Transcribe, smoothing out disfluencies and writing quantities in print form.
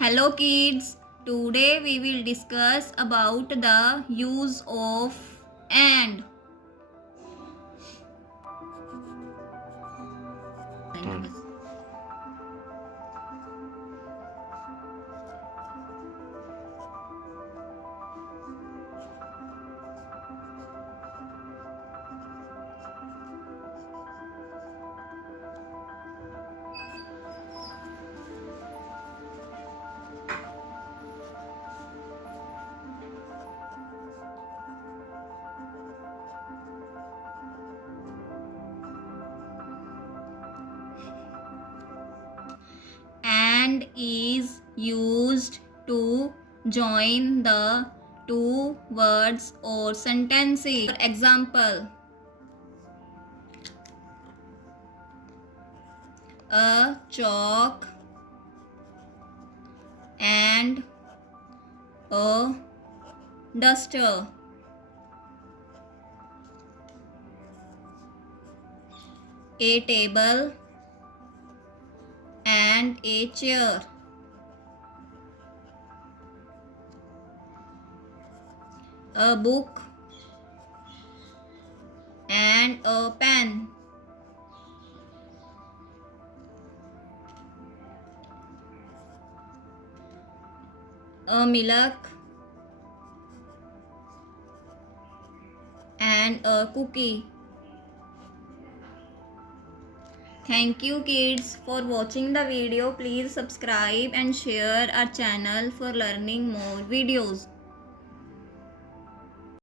Hello kids, today we will discuss about the use of and. And is used to join the two words or sentences. For example, a chalk and a duster. A table and a chair. A book and a pen. A milk and a cookie. Thank you kids for watching the video. Please subscribe and share our channel for learning more videos.